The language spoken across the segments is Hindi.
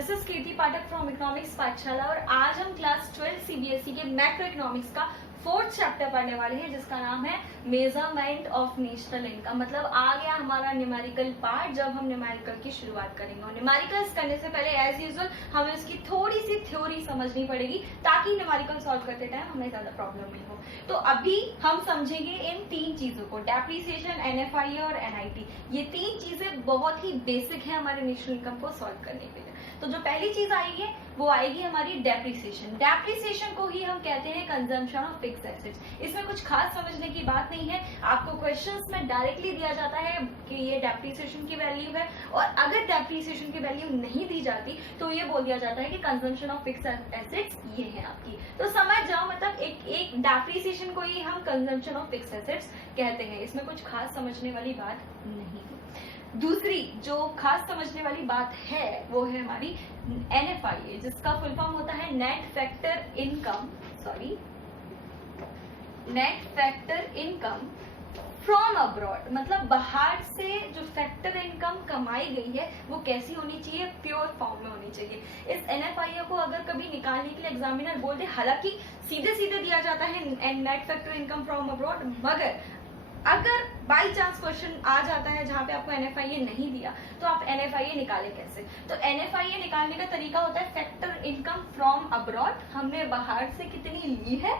This is Kirti Pathak from economics पाठशाला और आज हम क्लास 12 सीबीएसई के मैक्रो इकोनॉमिक्स का 4th चैप्टर पढ़ने वाले हैं जिसका नाम है मेजरमेंट ऑफ नेशनल इनकम। मतलब आ गया हमारा न्यूमेरिकल पार्ट जब हम न्यूमेरिकल की शुरुआत करेंगे और न्यूमेरिकल्स करने से पहले एज यूजुअल हमें उसकी थोड़ी सी थ्योरी समझनी पड़ेगी ताकि न्यूमेरिकल सॉल्व करते टाइम हमें ज्यादा प्रॉब्लम नहीं हो। तो अभी हम समझेंगे इन तीन चीजों को, डेप्रिसिएशन, एनएफआई और एनआईटी। ये तीन चीजें बहुत ही बेसिक है हमारे नेशनल इनकम को सॉल्व करने के लिए। तो जो पहली चीज आएगी वो आएगी हमारी डेप्रिसिएशन। डेप्रिसिएशन को ही हम कहते हैं कंजम्पशन ऑफ फिक्स्ड एसेट्स। इसमें कुछ खास समझने की बात नहीं है, आपको क्वेश्चंस में डायरेक्टली दिया जाता है कि ये डेप्रिसिएशन की वैल्यू है और अगर डेप्रिसिएशन की वैल्यू नहीं दी जाती तो ये बोल दिया जाता है कि कंजम्पशन ऑफ फिक्स्ड एसेट्स ये है आपकी। तो समझ जाओ, मतलब एक डेप्रिसिएशन को ही हम कंजम्पशन ऑफ फिक्स्ड एसेट्स कहते हैं। इसमें कुछ खास समझने वाली बात नहीं है। दूसरी जो खास समझने वाली बात है वो है हमारी एनएफआई, जिसका फुल फॉर्म होता है net factor income from abroad. मतलब बाहर से जो फैक्टर इनकम कमाई गई है वो कैसी होनी चाहिए, प्योर फॉर्म में होनी चाहिए। इस एनएफआई को अगर कभी निकालने के लिए एग्जामिनर बोल दे, हालांकि सीधे सीधे दिया जाता है net factor income from abroad, मगर अगर बाई चांस क्वेश्चन आ जाता है जहां पे आपको एनएफआईए नहीं दिया तो आप एनएफआईए निकाले कैसे। तो एनएफआईए निकालने का तरीका होता है फैक्टर इनकम फ्रॉम अब्रॉड। हमने बाहर से कितनी ली है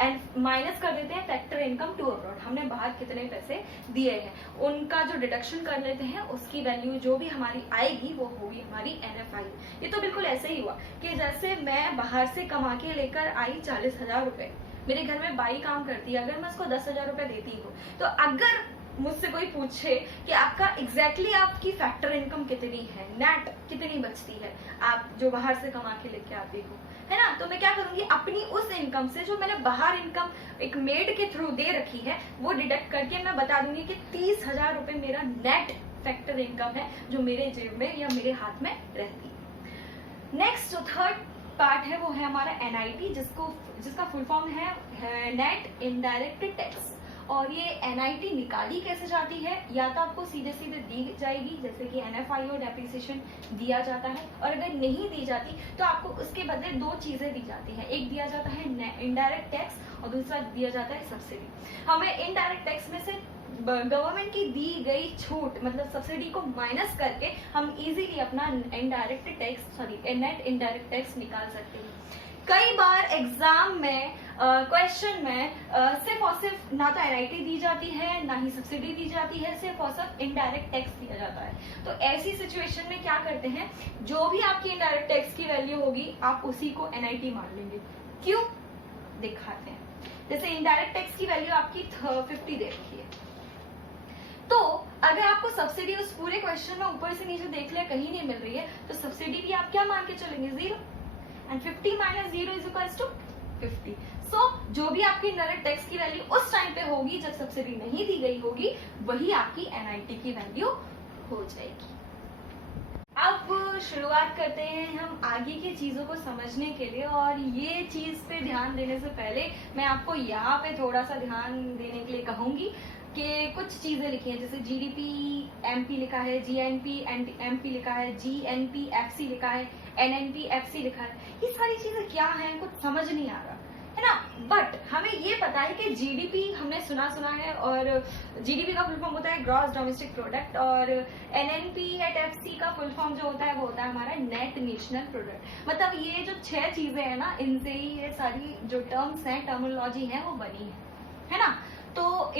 एंड माइनस कर देते हैं फैक्टर इनकम टू अब्रॉड, हमने बाहर कितने पैसे दिए हैं उनका जो डिडक्शन कर लेते हैं उसकी वैल्यू जो भी हमारी आएगी वो होगी हमारी एनएफआई। ये तो बिल्कुल ऐसे ही हुआ कि जैसे मैं बाहर से कमा के लेकर आई 40,000 रुपए, मेरे घर में बाई काम करती है, अगर मैं उसको 10,000 रुपए देती हूँ तो अगर मुझसे कोई पूछे कि आपका एग्जैक्टली आपकी फैक्टर इनकम कितनी है, नेट कितनी बचती है आप जो बाहर से कमा के लेके आती हो, है ना, तो मैं क्या करूंगी, अपनी उस इनकम से जो मैंने बाहर इनकम एक मेड के थ्रू दे रखी है वो डिडक्ट करके मैं बता दूंगी कि 30,000 रुपए मेरा नेट फैक्टर इनकम है जो मेरे जेब में या मेरे हाथ में रहती है। नेक्स्ट जो थर्ड पार्ट है वो है हमारा एनआईटी, जिसका फुल फॉर्म है नेट इनडायरेक्ट टैक्स। और ये एनआईटी निकाली कैसे जाती है, या तो आपको सीधे सीधे दी जाएगी जैसे कि एनएफआई और डेप्रिसिएशन दिया जाता है, और अगर नहीं दी जाती तो आपको उसके बदले दो चीजें दी जाती है, एक दिया जाता है इनडायरेक्ट टैक्स और दूसरा दिया जाता है सब्सिडी। हमें इनडायरेक्ट टैक्स में से गवर्नमेंट की दी गई छूट मतलब सब्सिडी को माइनस करके हम इजीली अपना नेट इनडायरेक्ट टैक्स निकाल सकते हैं। कई बार एग्जाम में क्वेश्चन में सिर्फ और सिर्फ ना तो एनआईटी दी जाती है ना ही सब्सिडी दी जाती है, सिर्फ और सिर्फ इनडायरेक्ट टैक्स दिया जाता है। तो ऐसी सिचुएशन में क्या करते हैं, जो भी आपकी इनडायरेक्ट टैक्स की वैल्यू होगी आप उसी को एनआईटी मान लेंगे। क्यों, दिखाते हैं। जैसे इनडायरेक्ट टैक्स की वैल्यू आपकी 50 दे रखी है, तो अगर आपको सब्सिडी उस पूरे क्वेश्चन में ऊपर से नीचे देख ले कहीं नहीं मिल रही है तो सब्सिडी भी आप क्या मान के चलेंगे, 0, and 50 minus 0 is equals to 50। So जो भी आपकी इनडायरेक्ट टैक्स की वैल्यू उस टाइम पे होगी जब सब्सिडी नहीं दी गई होगी वही आपकी एनआईटी की वैल्यू हो जाएगी। अब शुरुआत करते हैं हम आगे की चीजों को समझने के लिए, और ये चीज पे ध्यान देने से पहले मैं आपको यहाँ पे थोड़ा सा ध्यान देने के लिए कहूंगी कि कुछ चीजें लिखी हैं, जैसे जीडीपी एमपी लिखा है, जीएनपी एमपी लिखा है, जीएनपी एफसी लिखा है, एनएनपी एफसी लिखा है। ये सारी चीजें क्या हैं कुछ समझ नहीं आ रहा है ना, बट हमें ये पता है कि जीडीपी हमने सुना है, और जीडीपी का फुल फॉर्म होता है ग्रॉस डोमेस्टिक प्रोडक्ट, और एनएनपी एट एफसी का फुल फॉर्म जो होता है वो होता है हमारा नेट नेशनल प्रोडक्ट। मतलब ये जो 6 चीजें हैं ना, इनसे ही ये सारी जो टर्म्स हैं, टर्मिनोलॉजी है वो बनी है ना। तो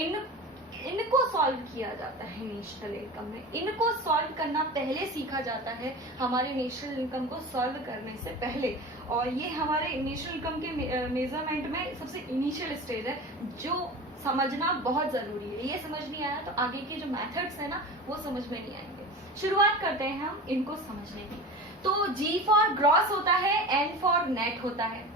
इनको सॉल्व किया जाता है नेशनल इनकम में। इनको सॉल्व करना पहले सीखा जाता है हमारे नेशनल इनकम को सॉल्व करने से पहले, और ये हमारे नेशनल इनकम के मेजरमेंट में सबसे इनिशियल स्टेज है जो समझना बहुत जरूरी है। ये समझ नहीं आया तो आगे के जो मेथड्स है ना वो समझ में नहीं आएंगे। शुरुआत करते हैं हम इनको समझने की। तो जी फॉर ग्रॉस होता है, एन फॉर नेट होता है।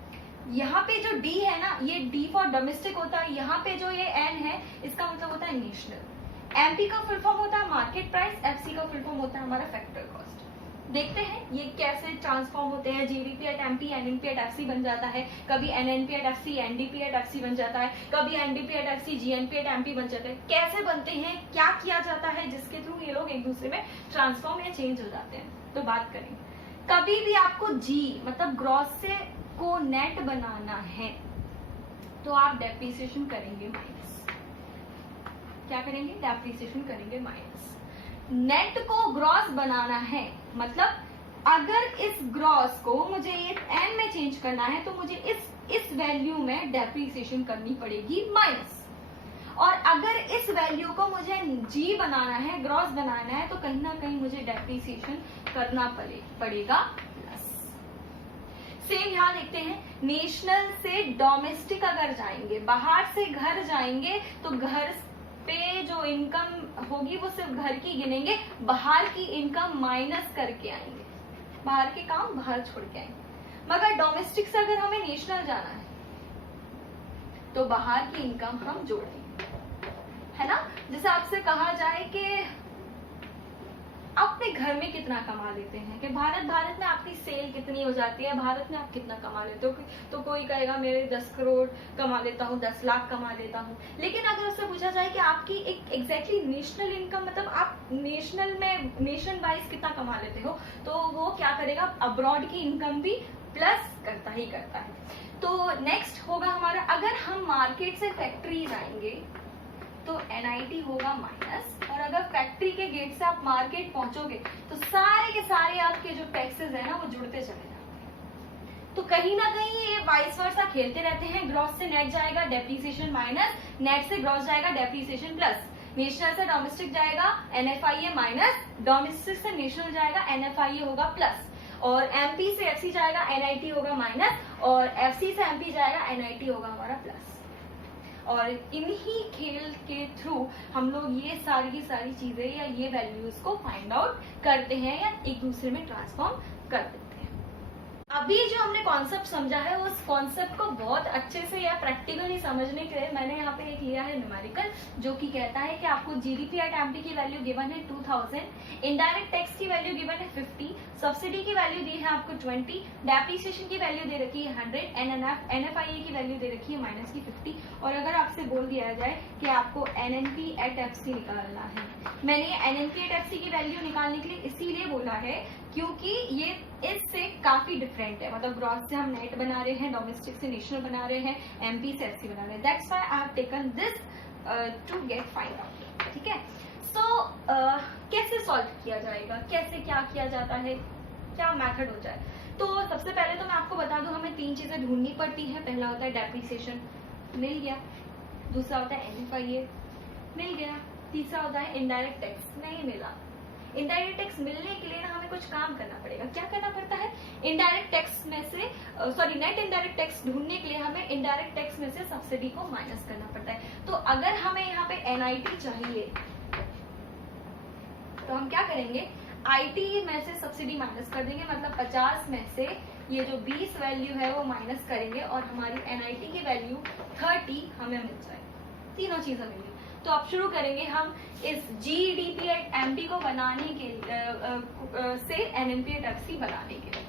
यहाँ पे जो डी है ना ये डी फॉर डोमेस्टिक होता है, यहाँ पे जो ये एन है इसका मतलब होता है नेशनल। एमपी का फुल फॉर्म होता है मार्केट प्राइस, एफसी का फुल फॉर्म होता है हमारा फैक्टर कॉस्ट। देखते हैं ये कैसे ट्रांसफॉर्म होते हैं। GDP at MP NNP at FC बन जाता है, कभी NNP at FC NDP at FC बन जाता है, कभी NDP at FC GNP at MP बन जाता है। कैसे बनते हैं, क्या किया जाता है जिसके थ्रू ये लोग एक दूसरे में ट्रांसफॉर्म या चेंज हो जाते हैं, तो बात करेंगे। कभी भी आपको जी मतलब ग्रॉस से को नेट बनाना है तो आप डेप्रिसिएशन करेंगे माइनस। क्या करेंगे? डेप्रिसिएशन करेंगे माइनस। नेट को ग्रॉस बनाना है मतलब अगर इस ग्रॉस को मुझे ये एन में चेंज करना है तो मुझे इस वैल्यू में डेप्रिसिएशन करनी पड़ेगी माइनस, और अगर इस वैल्यू को मुझे जी बनाना है, ग्रॉस बनाना है, तो कहीं ना कहीं मुझे डेप्रिसिएशन करना पड़ेगा प्लस। सेम यहाँ देखते हैं, नेशनल से डोमेस्टिक अगर जाएंगे, बाहर से घर जाएंगे तो घर पे जो इनकम होगी वो सिर्फ घर की गिनेंगे, बाहर की इनकम माइनस करके आएंगे, बाहर के काम बाहर छोड़ के आएंगे। मगर डोमेस्टिक से अगर हमें नेशनल जाना है तो बाहर की इनकम हम जोड़ेंगे, है ना। जैसे आपसे कहा जाए कि अपने घर में कितना कमा लेते हैं, कि भारत में आपकी सेल कितनी हो जाती है, भारत में आप कितना कमा लेते हो, तो कोई कहेगा मेरे 10 करोड़ कमा लेता हूँ, 10 लाख कमा लेता हूँ। लेकिन अगर उससे पूछा जाए कि आपकी एक एग्जैक्टली नेशनल इनकम मतलब आप नेशनल में नेशन वाइज कितना कमा लेते हो, तो वो क्या करेगा, अब्रॉड की इनकम भी प्लस करता ही करता है। तो नेक्स्ट होगा हमारा, अगर हम मार्केट से फैक्ट्री जाएंगे तो NIT होगा माइनस, और अगर फैक्ट्री के गेट से आप मार्केट पहुंचोगे तो सारे के सारे आपके जो टैक्सेस है ना वो जुड़ते चले जाते हैं। तो कहीं ना कहीं ये वाइस वर्सा खेलते रहते हैं। ग्रॉस से नेट जाएगा डेप्रिसिएशन माइनस, नेट से ग्रॉस जाएगा डेप्रिसिएशन प्लस, नेशनल से डोमेस्टिक जाएगा NFIA माइनस, डोमेस्टिक से नेशनल जाएगा NFIA होगा प्लस, और MP से FC जाएगा NIT होगा माइनस, और FC से MP जाएगा NIT होगा हमारा प्लस। और इन्हीं खेल के थ्रू हम लोग ये सारी की सारी चीजें या ये वैल्यूज को फाइंड आउट करते हैं या एक दूसरे में ट्रांसफॉर्म कर देते हैं। अभी जो हमने कॉन्सेप्ट समझा है उस कॉन्सेप्ट को बहुत अच्छे से या प्रैक्टिकली समझने के लिए मैंने यहाँ पे एक लिया है न्यूमेरिकल, जो कि कहता है कि आपको GDP एट MP की वैल्यू गिवन है 2000, इनडायरेक्ट टैक्स की वैल्यू गिवन है 50, सब्सिडी की वैल्यू दी है आपको 20, डेप्रिसिएशन की वैल्यू दे रखी है 100, NFIA की वैल्यू दे रखी है माइनस की 50, और अगर आपसे बोल दिया जाए कि आपको NNP एट FC निकालना है। मैंने NNP एट FC की वैल्यू निकालने के लिए इसीलिए बोला है क्योंकि ये इससे काफी डिफरेंट है, मतलब ग्रॉस से हम नेट बना रहे हैं, डोमेस्टिक से नेशनल बना रहे हैं, MP से FC बना रहे हैं। That's why I have taken this to get find out. ठीक है, सो कैसे सॉल्व किया जाएगा, कैसे क्या किया जाता है, क्या मेथड हो जाए। तो सबसे पहले तो मैं आपको बता दूं, हमें 3 चीजें ढूंढनी पड़ती है। पहला होता है डेप्रिसिएशन, मिल गया। दूसरा होता है NFIA, मिल गया। तीसरा होता है इनडायरेक्ट टैक्स, नहीं मिला। इनडायरेक्ट टैक्स मिलने के लिए ना हमें कुछ काम करना पड़ेगा। क्या करना पड़ता है, इनडायरेक्ट टैक्स में से नेट इनडायरेक्ट टैक्स ढूंढने के लिए हमें इनडायरेक्ट टैक्स में से सब्सिडी को माइनस करना पड़ता है। तो अगर हमें यहाँ पे NIT चाहिए तो हम क्या करेंगे, IT में से सब्सिडी माइनस कर देंगे, मतलब 50 में से ये जो 20 वैल्यू है वो माइनस करेंगे और हमारी NIT की वैल्यू 30 हमें मिल जाएगी। तीनों चीजें मिलेंगी। तो अब शुरू करेंगे हम इस GDP एट MP को बनाने के से NNP एट FC बनाने के लिए।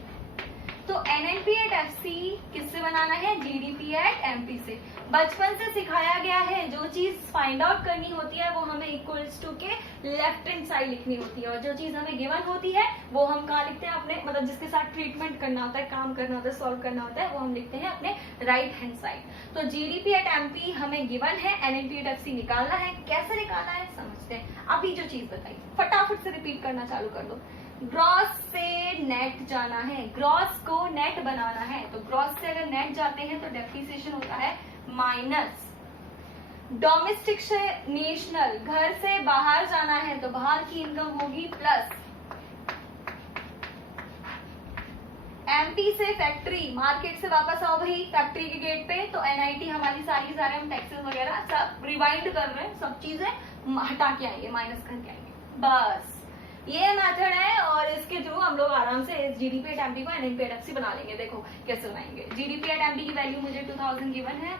तो NNP एट FC किससे बनाना है, GDP एट MP से। बचपन से सिखाया गया है जो चीज फाइंड आउट करनी होती है वो हमें इक्वल्स टू के लेफ्ट हैंड साइड लिखनी होती है, और जो चीज हमें गिवन होती है वो हम कहाँ लिखते हैं, अपने मतलब जिसके साथ ट्रीटमेंट करना होता है, काम करना होता है, सॉल्व करना होता है, वो हम लिखते हैं अपने राइट हैंड साइड। तो GDP एट MP हमें गिवन है, NNP एट FC निकालना है। कैसे निकालना है समझते हैं। अभी जो चीज बताई फटाफट से रिपीट करना चालू कर दो। ग्रॉस से नेट जाना है, ग्रॉस को नेट बनाना है, तो ग्रॉस से अगर नेट जाते हैं तो डेप्रिसिएशन होता है माइनस। डोमेस्टिक से नेशनल, घर से बाहर जाना है तो बाहर की इनकम होगी प्लस। MP से फैक्ट्री, मार्केट से वापस आओ भाई फैक्ट्री के गेट पे, तो NIT हमारी सारी सारे हम टैक्सेस वगैरह सब रिवाइंड कर रहे हैं, सब चीजें हटा के आएंगे, माइनस करके आएंगे। बस ये मेथड है, और इसके थ्रू हम लोग आराम से इस GDP एट MP को NNP एट FC बना लेंगे। देखो कैसे बनाएंगे। GDP एट MP की वैल्यू मुझे 2000 गिवन है,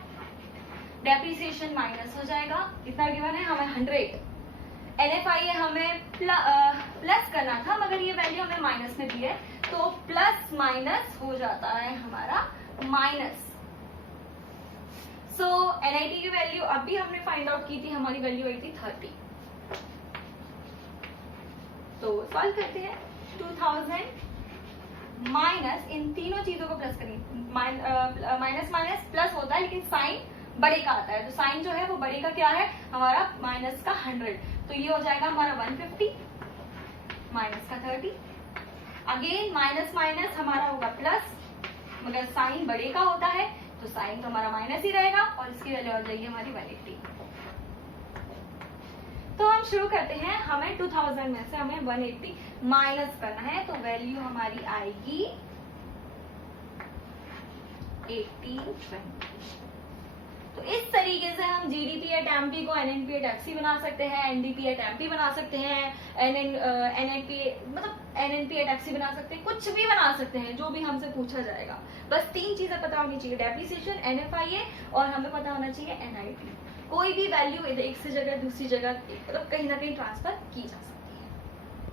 डेप्रिसिएशन माइनस हो जाएगा, कितना गिवन है हमें 100। NFIA हमें प्लस करना था मगर ये वैल्यू हमें माइनस में दी है, तो प्लस माइनस हो जाता है हमारा माइनस। सो NIT की वैल्यू अभी हमने फाइंड आउट की थी, हमारी वैल्यू आई थी 30। तो सॉल्व करते हैं। 2000 माइनस, इन तीनों चीजों को प्लस करेंगे, माइनस माइनस प्लस होता है लेकिन साइन बड़े का आता है, तो साइन जो है वो बड़े का क्या है हमारा माइनस का 100, तो ये हो जाएगा हमारा 150 माइनस का 30। अगेन माइनस माइनस हमारा होगा प्लस, मगर साइन बड़े का होता है तो साइन तो हमारा माइनस ही रहेगा और इसकी वैल्यू हो जाएगी हमारी 180। तो हम शुरू करते हैं, हमें 2000 में से हमें 180 माइनस करना है, तो वैल्यू हमारी आएगी 1820। तो इस तरीके से हम जीडीपी एट एमपी को एनएनपी एट एफसी बना सकते हैं, एनडीपी एट एमपी बना सकते हैं, एनएनपी मतलब एनएनपी एट एफसी बना सकते हैं, कुछ भी बना सकते हैं जो भी हमसे पूछा जाएगा। बस 3 चीजें पता होनी चाहिए, डेप्रिसिएशन, एनएफआईए और हमें पता होना चाहिए एनआईटी। कोई भी वैल्यू एक से जगह दूसरी जगह मतलब कहीं ना कहीं ट्रांसफर की जा सकती है।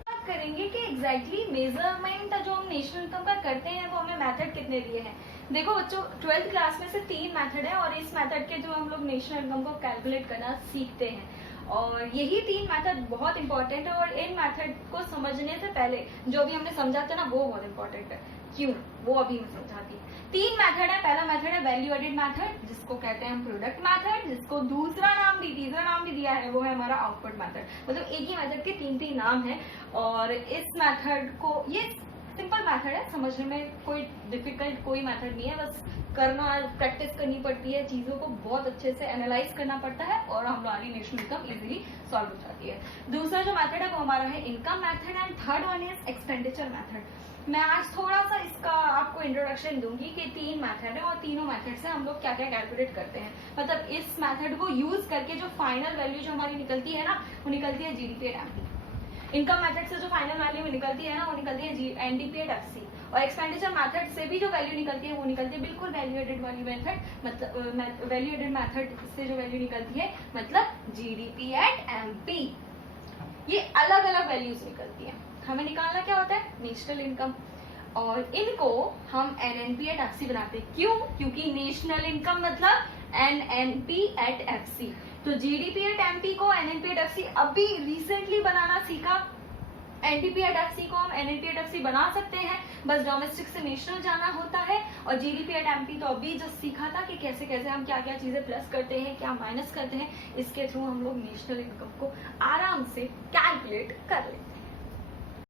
बात करेंगे कि एग्जैक्टली मेजरमेंट जो हम नेशनल इनकम का करते हैं वो हमें मेथड कितने दिए हैं। देखो बच्चों 12th क्लास में से 3 मेथड है और इस मेथड के जो हम लोग नेशनल इनकम को कैलकुलेट करना सीखते हैं और यही 3 मेथड बहुत इंपॉर्टेंट है और इन मेथड को समझने से पहले जो भी हमने समझा था ना वो बहुत इंपॉर्टेंट है। क्यों, वो अभी मैं समझाती हूँ। 3 मेथड है, पहला मेथड है वैल्यू एडेड मेथड जिसको कहते हैं हम प्रोडक्ट मेथड, जिसको तीसरा नाम भी दिया है वो है हमारा आउटपुट मेथड। मतलब एक ही मेथड के 3 नाम है और इस मेथड को, ये सिंपल मेथड है, समझने में कोई डिफिकल्ट कोई मेथड नहीं है, बस करना प्रैक्टिस करनी पड़ती है, चीजों को बहुत अच्छे से एनालाइज करना पड़ता है और हमारी नेशनल इनकम इजीली सॉल्व हो जाती है। दूसरा जो मेथड है वो हमारा है income method and third one is expenditure method. मैं आज थोड़ा सा इसका आपको इंट्रोडक्शन दूंगी कि 3 मेथड है और तीनों मेथड से हम लोग क्या क्या कैलकुलेट करते हैं। मतलब इस मेथड को यूज करके जो फाइनल वैल्यू जो हमारी निकलती है ना वो निकलती है GDP at MP. Income method से जो फाइनल वैल्यू निकलती है ना वो निकलती है एनडीपी एट एफसी और एक्सपेंडिचर मेथड से भी जो वैल्यू निकलती है वो निकलती है बिल्कुल वैल्यू एडेड वाली मेथड, मतलब वैल्यू एडेड मेथड से जो वैल्यू निकलती है मतलब जीडीपी एट एमपी। ये अलग अलग वैल्यूज निकलती है। हमें निकालना क्या होता है नेशनल इनकम और इनको हम एनएनपी एट एफसी बनाते हैं। क्यों? क्योंकि नेशनल इनकम मतलब एनएनपी एट एफसी। तो जीडीपी एट एमपी को एनएनपी एट एफसी अभी रिसेंटली बनाना सीखा। एनडीपी एट एफसी को हम एनएनपी एट एफसी बना सकते हैं, बस डोमेस्टिक से नेशनल जाना होता है। और जीडीपी एट एमपी तो अभी जस्ट सीखा था कि कैसे कैसे हम क्या क्या चीजें प्लस करते हैं, क्या माइनस करते हैं, इसके थ्रू हम लोग नेशनल इनकम को आराम से कैलकुलेट कर लेते हैं।